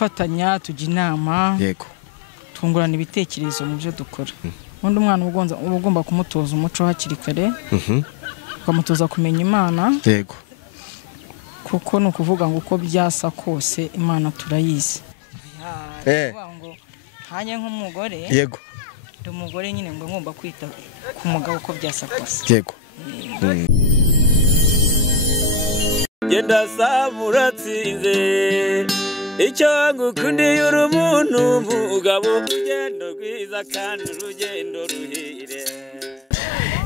turafatanya tujya inama yego tungurana ibitekerezo mu byo dukora undi umwana ugomba kumutoza umuco hakiri kare ukamutoza kumenya Imana yego kuko no kuvuga ngo uko byasa kose Imana turayizi ngo hanye nk'umugore yego umugore nyine ngo ngomba kwita ku mugabo uko byasa kose yego genda samuratsinze icyo ngukundiye uri umuntu mugabo urugendo rwiza kandi urugendo ruhire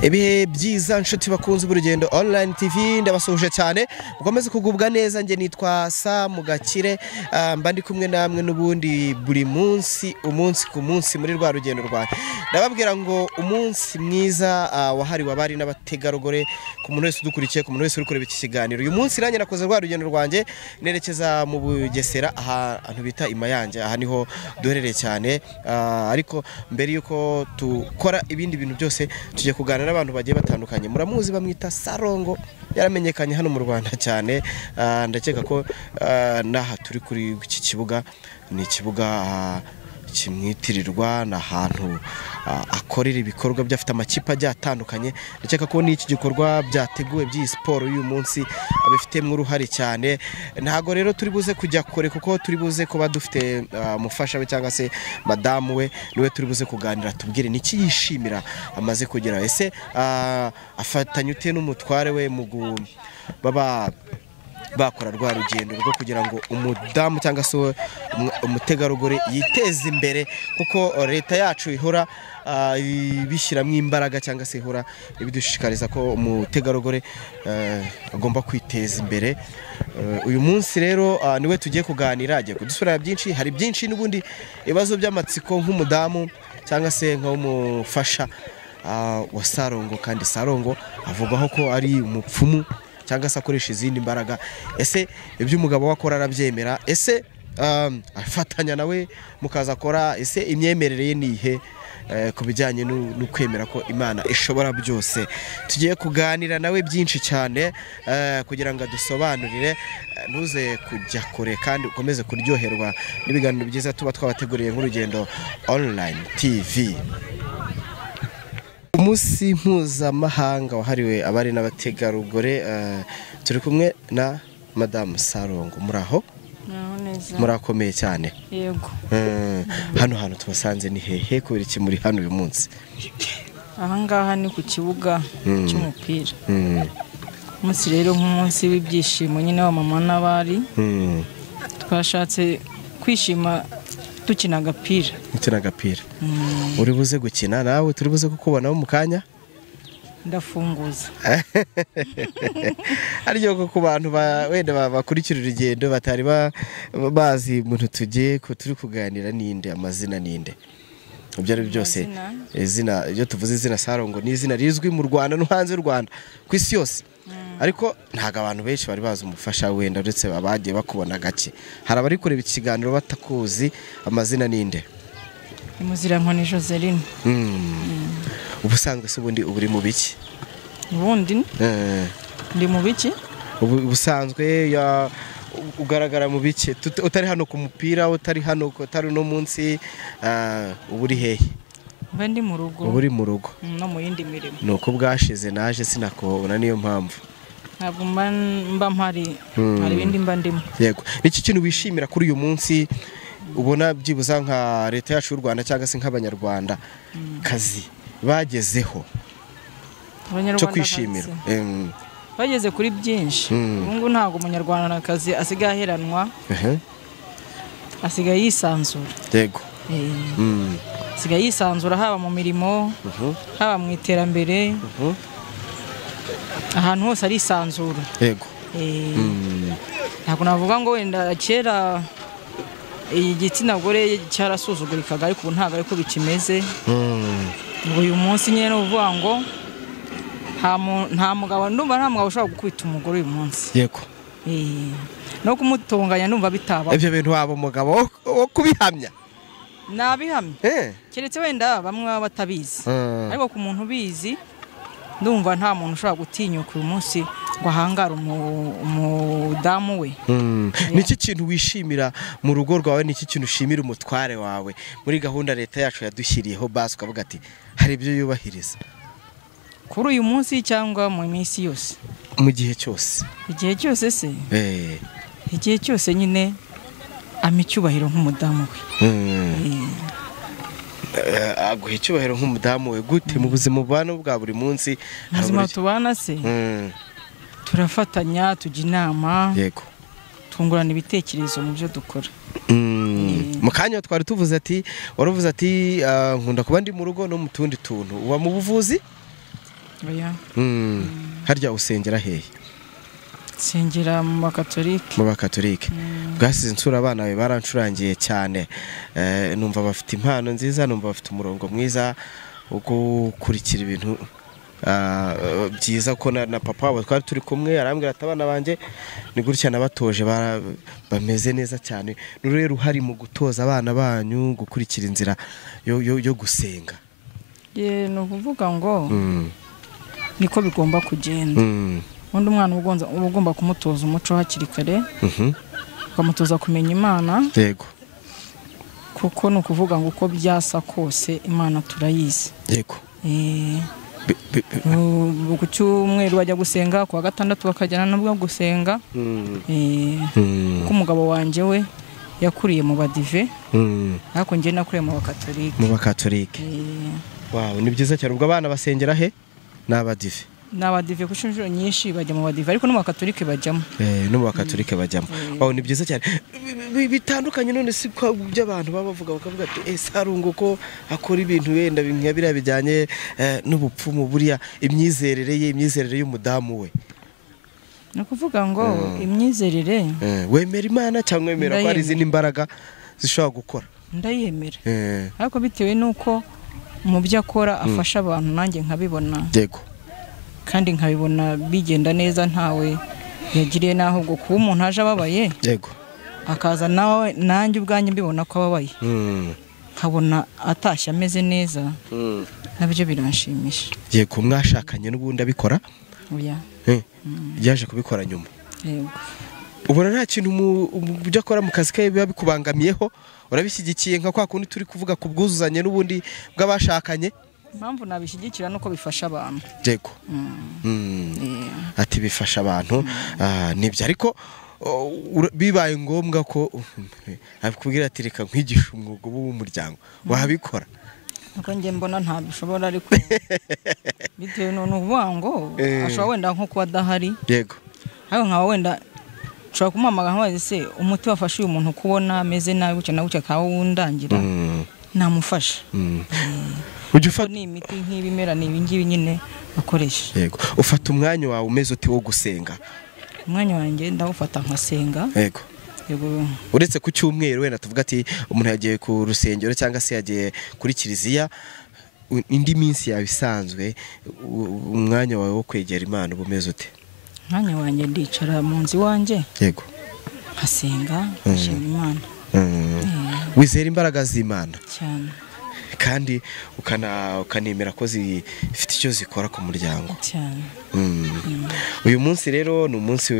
ibihe byiza nshuti bakunze urugendo online TV ndabasuje cyane ukomeze kugubwa neza nge nitwa Sam Gakire mba ndi kumwe namwe n'ubundi buri munsi umunsi ku munsi muri rwa rugendo rwa ndababwira ngo umunsi mwiza wahariwe abari n'abategarugori ku muntu wese udukurikiye ku muntu wese uri kureba iki kiganiro uyu munsi nanjye nakoze rwa rugendo rwanjye nerekeza mu Bugesera ahantu bita Imayange aha niho duherereye cyane ariko mbere yuko tukora ibindi bintu byose tujye kuganira abantu bagiye batandukanye muramuzi bamwita Sarongo yaramenyekanye hano mu Rwanda cyane ndakeka ko naha turi kuri iki kibuga ni ikibuga kimwitirirwa na hantu akorera ibikorwa byafite amakipe ajya atandukanye ndakeka ko n'iki gikorwa byateguwe by'iyi siporo y'uyu munsi abifitemo uruhare cyane ntago rero turi buze kujya kure kuko turi buze kuba dufite umufasha we cyangwa se madamu we niwe turi buze kuganira tubwire niki yishimira amaze kugera ese afatanya ute n'umutware we mu baba bakora rwa rugendo rwo kugira ngo umudamu cyangwa se umutegarugori yiteze imbere kuko leta yacu ihora bishyiramo imbaraga cyangwa se ihora ibidushishikariza ko umutegarugori agomba kwiteza imbere uyu munsi rero niwe tugiye kuganira agiye kudusura byinshi hari byinshi n'ubundi ibibazo by'amatsiko nk'umudamu cyangwa se nk'umufasha wa Sarongo kandi Sarongo avugaho ko ari umupfumu cyangwa se akoresha izindi mbaraga ese ibyo umugabo wakora arabyemera ese afatanya nawe mukaza akora ese imyemerere ye nihe ku bijyanye no kwemera ko Imana ishobora byose tugiye kuganira nawe byinshi cyane kugira ngo adusobanurire ntuze kujya kure kandi ukomeze kuryoherwa n'ibiganiro byiza tuba twabateguriye nk'urugendo online TV umunsi mpuzamahanga wahariwe abari n'abategarugori turi kumwe na Madame Sarongo muraho murakomeye cyane yego hano hantu tubasanze ni hehe kubera iki muri hano uyu munsi ahangaha ni ku kibuga cy'umupira umunsi rero nk'umunsi w'ibyishimo nyine wa mama n'abari twashatse kwishima dukina agapira uri buze gukina nawe turi buze kukubonaho mu kanya ndafunguza ariko ko ku bantu wenda bakurikira urugendo batari bazi umuntu tugiye ko turi kuganira ninde amazina ninde ibyo ari byose izina iyo tuvuze izina Sarongo ni izina rizwi mu Rwanda no hanze y'u Rwanda ku isi yose ariko ntago abantu benshi bari bazi umufasha wenda uretse babagiye bakubona gake hari abari kureba ikiganiro batakuzi amazina ninde Imuzirankoni Joseline ubusanzwe se ubundi uri mu biki ubundi ndi mu biki ubusanzwe ugaragara mu biki utari hano ku mupira utari hano utari no munsi uburi hehe mba ndi mu rugo uburi mu rugo no mu yindi mirimo nuko bwashize naje sinakubona niyo mpamvu ntabwo mba mpari hari ibindi mba ndimo yego iki kintu wishimira kuri uyu munsi ubona byibuza nka leta yacu y'u Rwanda cyangwa se nk'abanyarwanda kazi bagezeho cyo kwishimira bageze kuri byinshi ubu ntabwo umunyarwanda kazi asigaye aheranwa asigaye yisanzura yego asigaye yisanzura haba mu mirimo haba mu iterambere ahantu hose arisanzura yego ntabwo navuga ngo wenda kera igitsina gore cyarasuzugurikaga ariko ubu ntabwo ariko bikimeze ngo uyu munsi nyine no uvuga ngo nta mugabo ndumva nta mugabo ushobora gukubita umugore uyu munsi yego no kumutunganya ndumva bitaba ibyo bintu waba umugabo wo kubihamya nabihamya keretse wenda bamwe baba batabizi ariko ku muntu ubizi ndumva nta muntu ushobora gutinyuka uyu munsi ngo ahangare umudamu we. Niki kintu wishimira mu rugo rwawe, niki kintu ushimira umutware wawe muri gahunda leta yacu yadushyiriyeho basi ukavuga ati hari ibyo yubahiriza kuri uyu munsi cyangwa mu minsi yose? mu gihe cyose. Igihe cyose se? Igihe cyose nyine amicyubahiro nk'umudamu we. Aguha icyubahiro nk'umudamu we gute mu buzima bubana bwa buri munsi? Ubuzima tubana se turafatanya, tujya inama, yego, tungurana ibitekerezo mu byo dukora. Mu kanya twari tuvuze ati, waravuze ati nkunda kuba ndi mu rugo no mu tundi tuntu. Uba mu buvuzi? Oya. Harya usengera hehe? Sengera mu bakatolike. Mu bakatolike. Bwasize insura abana be barancurangiye cyane. Numva bafite impano nziza, numva bafite umurongo mwiza wo gukurikira ibintu byiza ko na papa wabo twari turi kumwe arambwira ati abana banjye ni gutya nabatoje bameze neza cyane. Rero uhari mu gutoza abana banyu gukurikira inzira yo gusenga. No kuvuga ngo niko bigomba kugenda. Undi umwana uba ugomba kumutoza umuco hakiri kare, ukamutoza kumenya Imana. Yego. Kuko ni ukuvuga ngo uko byasa kose Imana turayizi. Yego. Ku cyumweru bajya gusenga, ku wa gatandatu bakajyana nabwo gusenga. Kuko umugabo wanjye we yakuriye mu badive, ariko njye nakuriye mu bakatolike. Mu bakatolike. Wow, ni byiza cyane. Ubwo abana basengera he? N'abadive. N'abadive ku nshuro nyinshi bajya mu badive, ariko no mu bakatolike bajyamo. No mu bakatolike bajyamo. Wow, ni byiza cyane. Bitandukanye none si ko by'abantu baba bavuga bakavuga ati Sarungo ko akora ibintu wenda biriya bijyanye n'ubupfumu, buriya imyizerere y'umudamu we. No kuvuga ngo imyizerere wemera Imana cyangwa wemera ko hari izindi mbaraga zishobora gukora? Ndayemera. Ariko bitewe nuko mu byo akora afasha abantu, nanjye nkabibona. Yego. Kandi nkabibona bigenda neza, ntawe yagiriye naho ubwo kuba umuntu aje ababaye. Yego. Akaza nawe nanjye ubwanjye mbibona ko ababaye. Nkabona atashye ameze neza. Nabyo biranshimisha. Yego. Mwashakanye n'ubundi abikora? Oya. Yaje kubikora nyuma. Yego. Ubona nta kintu mu byo akora mu kazi ke biba bikubangamiyeho? Urabishyigikiye nka kwa kundi turi kuvuga ku bwuzuzanye n'ubundi bw'abashakanye? Impamvu nabishyigikira nuko bifasha abantu. Yego. Ati bifasha abantu. Nibyo, ariko bibaye ngombwa ko abikubwira ati reka nkwigisha umwuga w'umuryango, wabikora? Nuko njye mbona ntabishobora, ariko bitewe n'uvuga ngo ashobora wenda nko kuba adahari. Yego. Ariko nkaba wenda ushobora kumuhamagara nkabaze se umuti wafashe uyu muntu kubona ameze nabi gutya na gutya akaba wundangira, namufasha. Ujya ufata ni imiti nk'ibimera, ni ibingibi nyine akoresha. Yego. Ufata umwanya wawe umeze uti wo gusenga? Umwanya wanjye ndawufata nkasenga. Yego. Yego. Uretse ku cyumweru wenda tuvuga ati umuntu yagiye ku rusengero cyangwa se yagiye kuri kiliziya, indi minsi yawe isanzwe umwanya wawe wo kwegera Imana ubumeze ute? Umwanya wanjye ndicara mu nzu iwanjye. Yego. Nkasenga, nshima Imana. Wizera imbaraga z'Imana cyane, kandi ukanemera ko zifite icyo zikora ku muryango cyane. Uyu munsi rero ni umunsi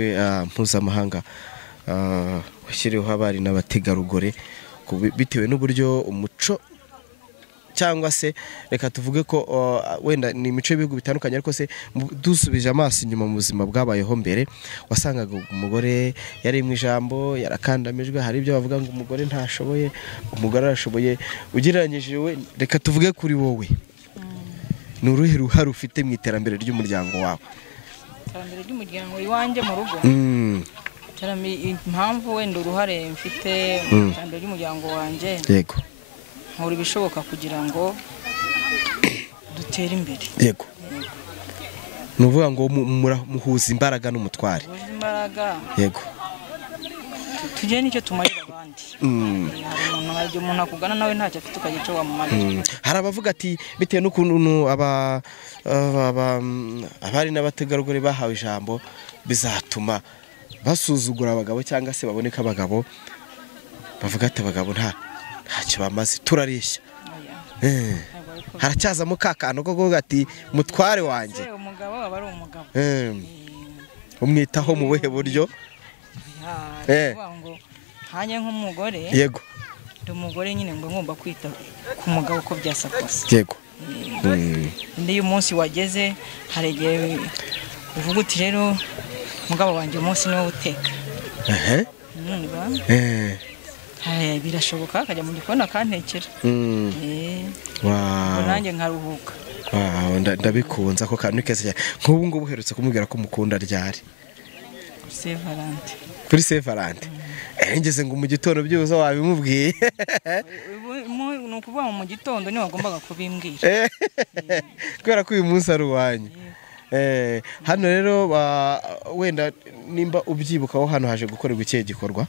mpuzamahanga washyiriweho abari n'abategarugori, bitewe n'uburyo umuco cyangwa se reka tuvuge ko wenda ni imico y'ibihugu bitandukanye, ariko se dusubije amaso inyuma mu buzima bwabayeho mbere, wasangaga umugore yari mu ijambo, yarakandamijwe. Hari ibyo bavuga ngo umugore ntashoboye, umugore arashoboye. Ugereranyije we, reka tuvuge kuri wowe, ni uruhe ruhare ufite mu iterambere ry'umuryango wawe? Iterambere ry'umuryango iwanjye mu rugo? Impamvu wenda uruhare mfite mu iterambere ry'umuryango wanjye. Yego. Nkora ibishoboka kugira ngo dutere imbere. Yego. Ni ukuvuga ngo muhuza imbaraga n'umutware. Muhuza imbaraga. Yego. tujye nicyo tumarira abandi. Hari umuntu akugana nawe ntacyo afite ukagira icyo wamumarira. Hari abavuga ati bitewe n'ukuntu abari n'abategarugori bahawe ijambo bizatuma basuzugura abagabo cyangwa se baboneka abagabo bavuga ati abagabo ntacyo bamaze turareshya. Haracyazamo kakano ko kuvuga ati mutware wanjye. Umugabo aba ari umugabo. umwitaho mu buhe buryo? ngo hanye nk'umugore yego ndi umugore nyine ngo ngomba kwita ku mugabo uko byasa kose. yego uyu munsi wageze hari igihe uvuga uti rero mugabo wanjye umunsi niwo uteka. birashoboka akajya mu gikoni akantekera. nanjye nkaruhuka. ndabikunze ako kantu keza cyane. nk'ubu ngubu uherutse kumubwira ko umukunda ryari? kuri Saint Valentin. ngeze ngo mu gitondo byuzo wabimubwiye. ni ukuvuga mu gitondo niwe wagombaga kubimbwira. kubera ko uyu munsi ari uwanyu. hano rero wenda nimba ubyibukaho hano haje gukorerwa ikihe gikorwa?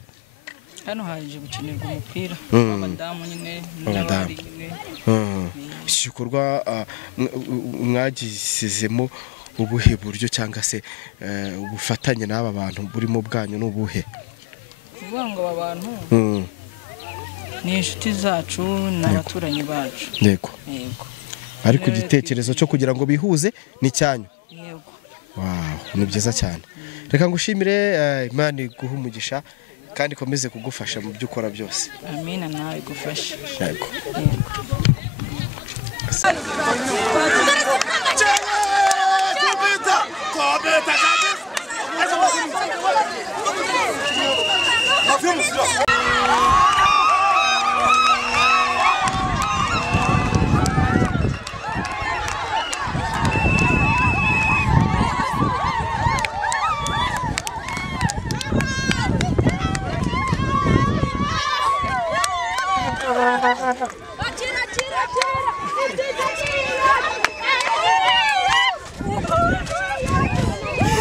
hano haje gukinirwa umupira w'abadamu nyine n'abari nyine. iki gikorwa mwagisizemo ubuhe buryo cyangwa se ubufatanye n'aba bantu burimo bwanyu n'ubuhe? kuvuga ngo aba bantu ni inshuti zacu n'abaturanyi bacu. yego ariko igitekerezo cyo kugira ngo bihuze ni cyanyu. yego ni byiza cyane. reka ngushimire, Imana iguhe umugisha kandi ikomeze kugufasha mu byo ukora byose. amina nawe igufashe. yego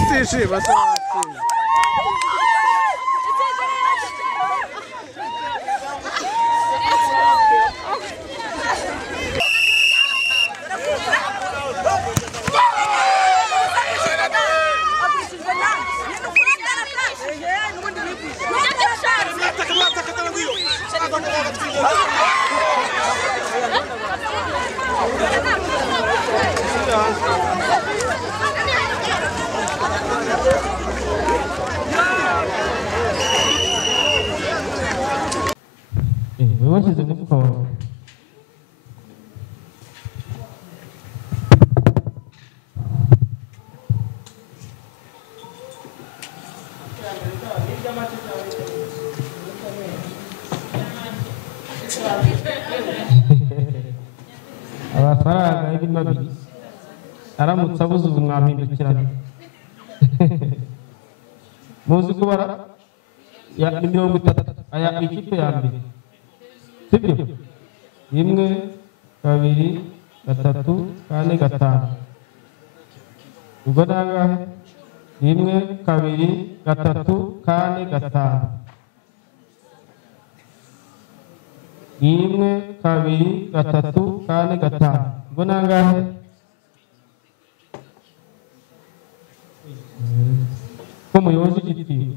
utishima se watsinze. washyize mu mufuka wawe. amafaranga y'ibintu abiri aramutse abuze ubu mwampindukirana. muzi kubara ya 30 aya ikipe ya mbere sibyo? 1 2 3 4 5 ubwo nangahe? 1 2 3 4 5 1 2 3 4 5 ubwo nangahe? ko muyobozi igitiyo.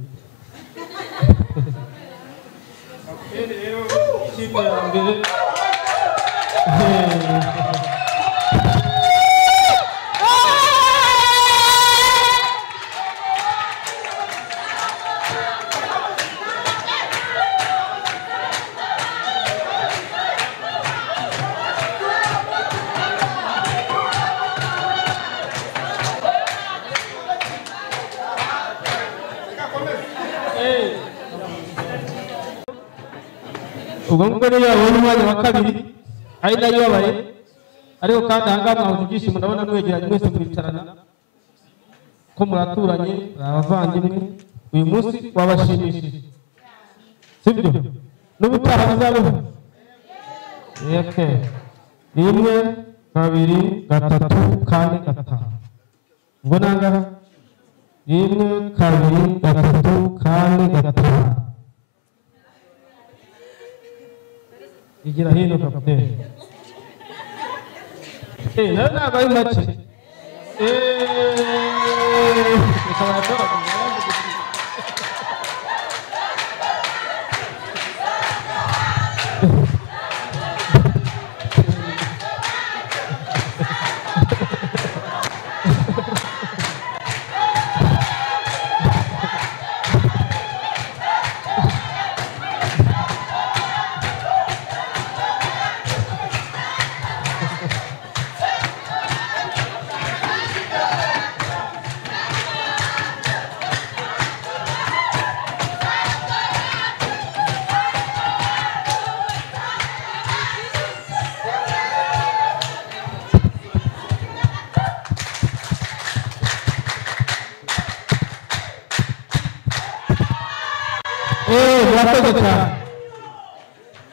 rero ikipe ya mbere ubwo ngubwo rero yabonye umwanya wa kabiri ari nayo yabaye, ariko kandi ahangaha mwabuze ibyishimo, ndabona mwegeranye mwese muricarana ko muraturanye abavandimwe. uyu munsi wabashimishije sibyo? n'ubutaha bizabeho. 1 2 3 4 5 ubwo nangaha 1 2 3 4 5 igira hino kapiteni. nayo ntabwo ari make.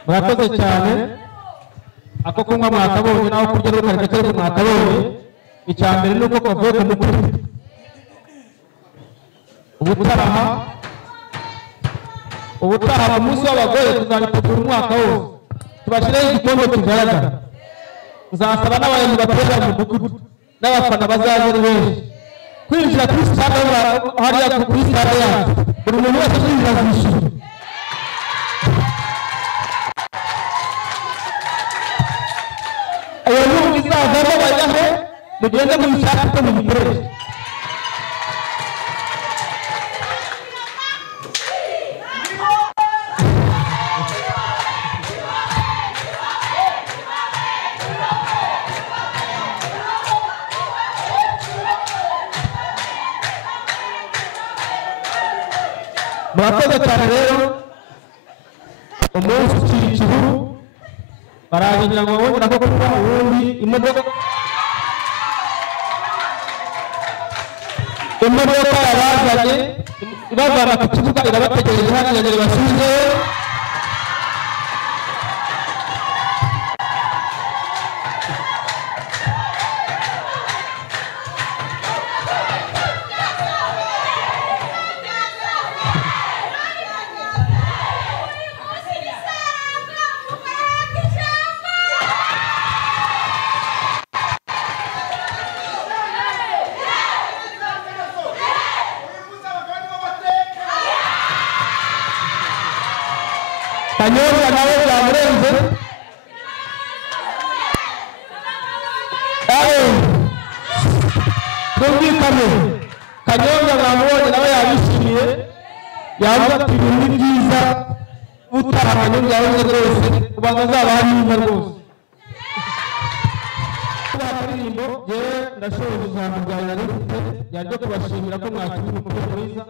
murakoze cyane ako kunywa mwakabonye naho kurya n'ukareka cyane mwakabonye icya mbere nuko kavuye ku mutima ubutaha mu munsi w'abagore tuzabitegura umwaka wose tubashyireho igikombe kigaragara nzasaba n'abayobozi bakorera mu mudugudu n'abafana bazaza ari benshi kwinjira kuri sitade hariya kuri sitade yacu buri muntu wese kwinjira azishyura ayo nkunga izavamo bayahe mugende muyishake uko muyikoresha murakoze cyane rero umunsi ukiri ikihuru baragira ngo babone ko kuba ubundi imodoka yabazanye ibavana ku kibuga irabategereje hariya ngo basubizeyo Kanyonga nawe byamurenze twumvikane Kanyonga mwamubonye nawe yabishimiye yavuga ati ibintu ni byiza utaha Kanyonga yahoze rwose ubanza azaba hari inka rwose kuririmbo yewe ndashoboza ijambo ryanjye narifite ryo kubashimira ko mwakiriye umupira mwiza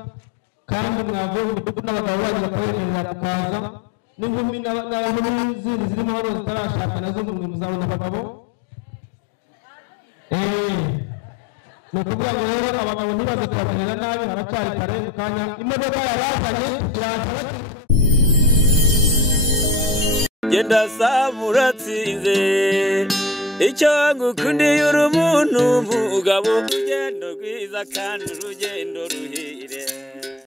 kandi mwavuye mu midugudu n'abagabo banyu bakabemerera tukaza n'inkumi n'izindi zirimo hano zitarashaka nazo mwe muzabona abagabo ni ukuvuga ngo rero abagabo ntibaze kubagirira nabi haracyari kare mu kanya imodoka yabazanye iraza genda saba uratsinze icyo ngukundiye uri umuntu mugabo urugendo rwiza kandi urugendo ruhire